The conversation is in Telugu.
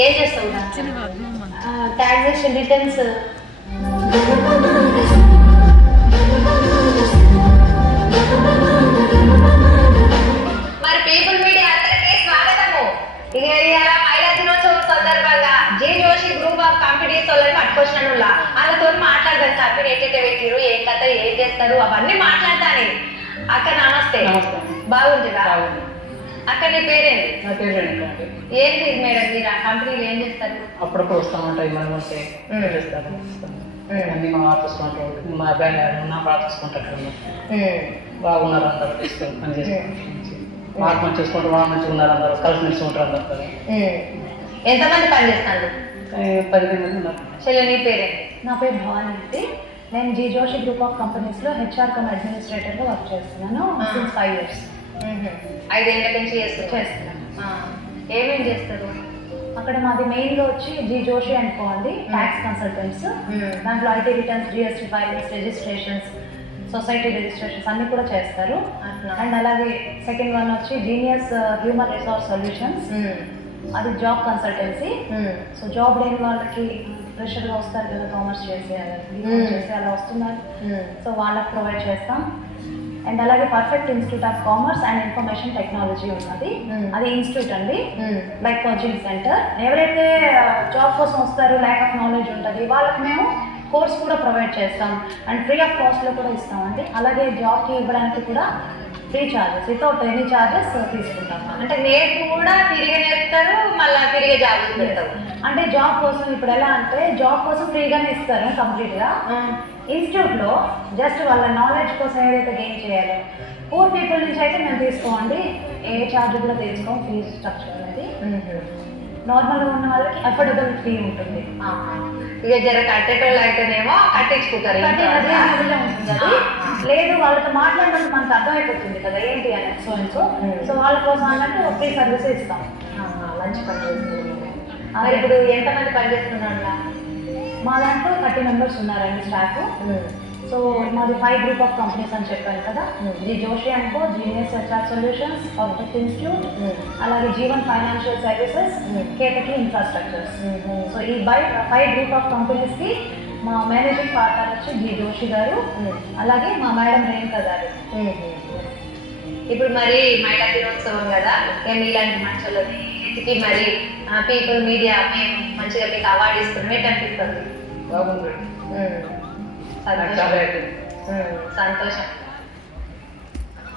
ఏం చేస్తావు? Taxation returns. మరి పీపుల్ మీడియా అందరికీ స్వాగతము. ఇక మహిళా దినోత్సవం సందర్భంగా G Joshi group of companies వాళ్ళని పట్టుకొచ్చిన వాళ్ళతో మాట్లాడదాం. కంపెనీ ఎట్టే పెట్టిరు, ఏం కథ, ఏం చేస్తారు, అవన్నీ మాట్లాడతాను. అక్క నమస్తే. బాగుంటుందా అక్క? నీ పేరేంటి? నా పేరు రేణుక. ఏంటి మేడం మీరు ఆ కంపెనీలో ఏం చేస్తారు? అప్పుడప్పుడు వస్తూ ఉంటాయి, మనం వస్తే చేస్తాను. అన్ని మా వారు చూసుకుంటారు, మా అబ్బాయి నా బాగా చూసుకుంటారు. బాగున్నారు అందరూ, తీసుకొని పని చేసుకుంటారు. మాకు మంచి చూసుకుంటారు, వాళ్ళు మంచిగా ఉన్నారు, అందరూ కలిసి మెలిసి ఉంటారు అందరు. ఎంతమంది పని చేస్తారు? 15 మంది ఉన్నారు. చెల్లె నీ పేరేంటి? నా పేరు భవానీ అండి. నేను జీ జోషి గ్రూప్ ఆఫ్ కంపెనీస్లో హెచ్ఆర్ కమ్ అడ్మినిస్ట్రేటర్గా వర్క్ చేస్తున్నాను. Since 5 years. 5 ఏళ్ళ నుంచి చేస్తున్నాను. ఏమేమి చేస్తారు అక్కడ? మాది మెయిన్గా వచ్చి జీ జోషి అనుకోండి, ట్యాక్స్ కన్సల్టెంట్స్. దాంట్లో IT returns, GST filings, registrations, society registrations అన్నీ కూడా చేస్తారు. అండ్ అలాగే సెకండ్ వన్ వచ్చి జీనియస్ హ్యూమన్ రిసోర్స్ సొల్యూషన్స్, అది జాబ్ కన్సల్టెన్సీ. సో జాబ్ లేని వాళ్ళకి ఫ్రెషర్గా వస్తారు కదా, కామర్స్ చేసి అలా వస్తున్నారు. సో వాళ్ళకి ప్రొవైడ్ చేస్తాం. అండ్ అలాగే perfect institute of commerce and information technology ఉన్నది. అది ఇన్స్టిట్యూట్ అండి, లైక్ కోచింగ్ సెంటర్. ఎవరైతే జాబ్ కోసం వస్తారో, ల్యాక్ ఆఫ్ నాలెడ్జ్ ఉంటుంది, వాళ్ళకి మేము కోర్స్ కూడా ప్రొవైడ్ చేస్తాం. అండ్ ఫ్రీ ఆఫ్ కాస్ట్లో కూడా ఇస్తామండి. అలాగే జాబ్కి ఇవ్వడానికి కూడా free charges, without any charges తీసుకుంటాం. అంటే నేర్పు కూడా తిరిగి నేర్పుతారు, మళ్ళీ తిరిగి జాబ్ పెడతారు. అంటే జాబ్ కోసం ఇప్పుడు ఎలా అంటే, జాబ్ కోసం ఫ్రీగానే ఇస్తారు కంప్లీట్గా. ఇన్స్టిట్యూట్లో జస్ట్ వాళ్ళ నాలెడ్జ్ కోసం ఏదైతే గెయిన్ చేయాలో. పూర్ పీపుల్ నుంచి అయితే మేము తీసుకోండి, ఏ ఛార్జ్ కూడా తీసుకోం. ఫీజు స్ట్రక్చర్ అనేది నార్మల్గా ఉన్న వాళ్ళకి అఫోర్డబుల్ ఫీ ఉంటుంది. ఇక జర కట్టేటోళ్ళు అయితేనేమో కట్టించుకుంటారు. లేదు, వాళ్ళతో మాట్లాడడం మనకు అర్థమైపోతుంది కదా ఏంటి అని. సో వాళ్ళ కోసం అన్నట్టు ఫ్రీ సర్వీస్ ఇస్తాం. మంచి పని చేస్తున్నారు. ఇప్పుడు ఎంతమంది పని చేస్తున్నారు? మా దాంట్లో 30 members ఉన్నారండి స్టాఫ్. సో మాది 5 group ఆఫ్ కంపెనీస్ అని చెప్పాను కదా. జీ జోషి అనుకో, genius HR solutions, perfect institute, అలాగే Jeevan financial services, Ketaki infrastructures. So ఈ 5 group ఆఫ్ కంపెనీస్కి మా మేనేజింగ్ పార్ట్నర్ వచ్చి జీ జోషి గారు, అలాగే మా మేడం రేణుక గారు. ఇప్పుడు మరి మహిళా దినోత్సవం కదా, మీలాంటి మంచి ఎతికి మరి పీపుల్ మీడియా మేము మంచిగా మీకు అవార్డు ఇస్తున్నాం. ఏంటి అనిపిస్తుంది? బాగుంది, సంతోషం.